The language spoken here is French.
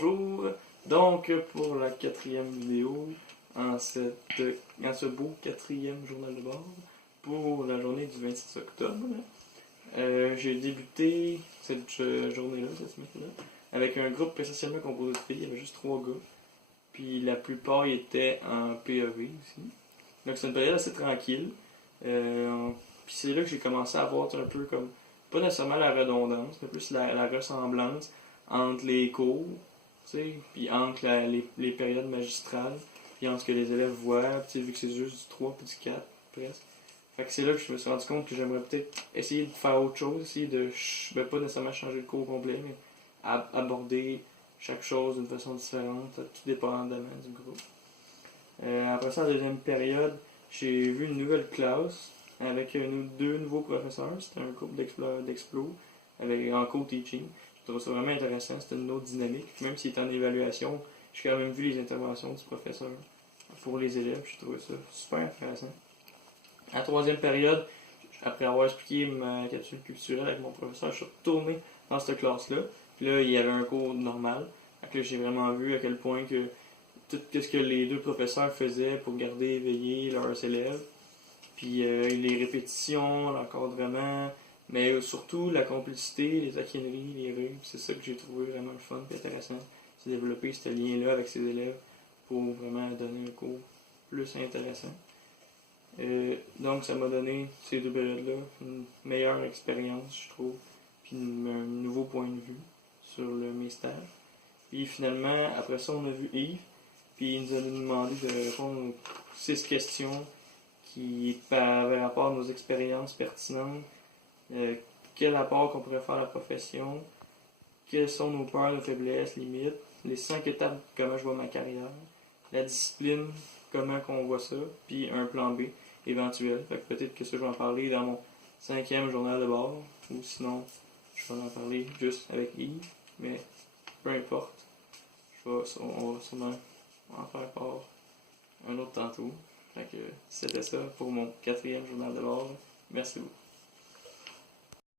Bonjour! Donc, pour la quatrième vidéo, en ce beau quatrième journal de bord, pour la journée du 26 octobre, j'ai débuté cette journée-là, cette semaine-là, avec un groupe essentiellement composé de filles. Il y avait juste 3 gars. Puis la plupart étaient en PEV aussi. Donc c'est une période assez tranquille. Puis c'est là que j'ai commencé à voir un peu comme, pas nécessairement la redondance, mais plus la ressemblance entre les cours, tu sais, puis entre les périodes magistrales, puis entre ce que les élèves voient, puis vu que c'est juste du 3 puis du 4 presque. Fait que c'est là que je me suis rendu compte que j'aimerais peut-être essayer de faire autre chose, essayer de, pas nécessairement changer le cours complet, mais aborder chaque chose d'une façon différente, tout dépendamment du groupe. Après ça, en deuxième période, j'ai vu une nouvelle classe avec deux nouveaux professeurs. C'était un groupe d'explo avec en co-teaching. Je trouve ça vraiment intéressant. C'était une autre dynamique. Même s'il est en évaluation, j'ai quand même vu les interventions du professeur pour les élèves. J'ai trouvé ça super intéressant. En troisième période, après avoir expliqué ma capsule culturelle avec mon professeur, je suis retourné dans cette classe-là. Puis là, il y avait un cours normal. Donc là, j'ai vraiment vu à quel point que tout ce que les deux professeurs faisaient pour garder éveillés leurs élèves. Puis les répétitions, l'encadrement, mais surtout la complicité, les taquineries, les rues. C'est ça que j'ai trouvé vraiment le fun et intéressant. C'est développer ce lien-là avec ses élèves pour vraiment donner un cours plus intéressant. Donc ça m'a donné ces deux périodes-là une meilleure expérience, je trouve, puis un nouveau point de vue sur mes stages. Puis finalement, après ça, on a vu Yves, puis il nous a demandé de répondre aux 6 questions qui avaient rapport à nos expériences pertinentes, quel apport qu'on pourrait faire à la profession, quelles sont nos peurs, nos faiblesses, limites, les 5 étapes de comment je vois ma carrière, la discipline, comment qu'on voit ça, puis un plan B éventuel. Fait que peut-être que ça, je vais en parler dans mon 5e journal de bord, ou sinon, je vais en parler juste avec Yves, mais peu importe, on va sûrement en faire part un autre tantôt. Fait que c'était ça pour mon 4e journal de bord. Merci beaucoup.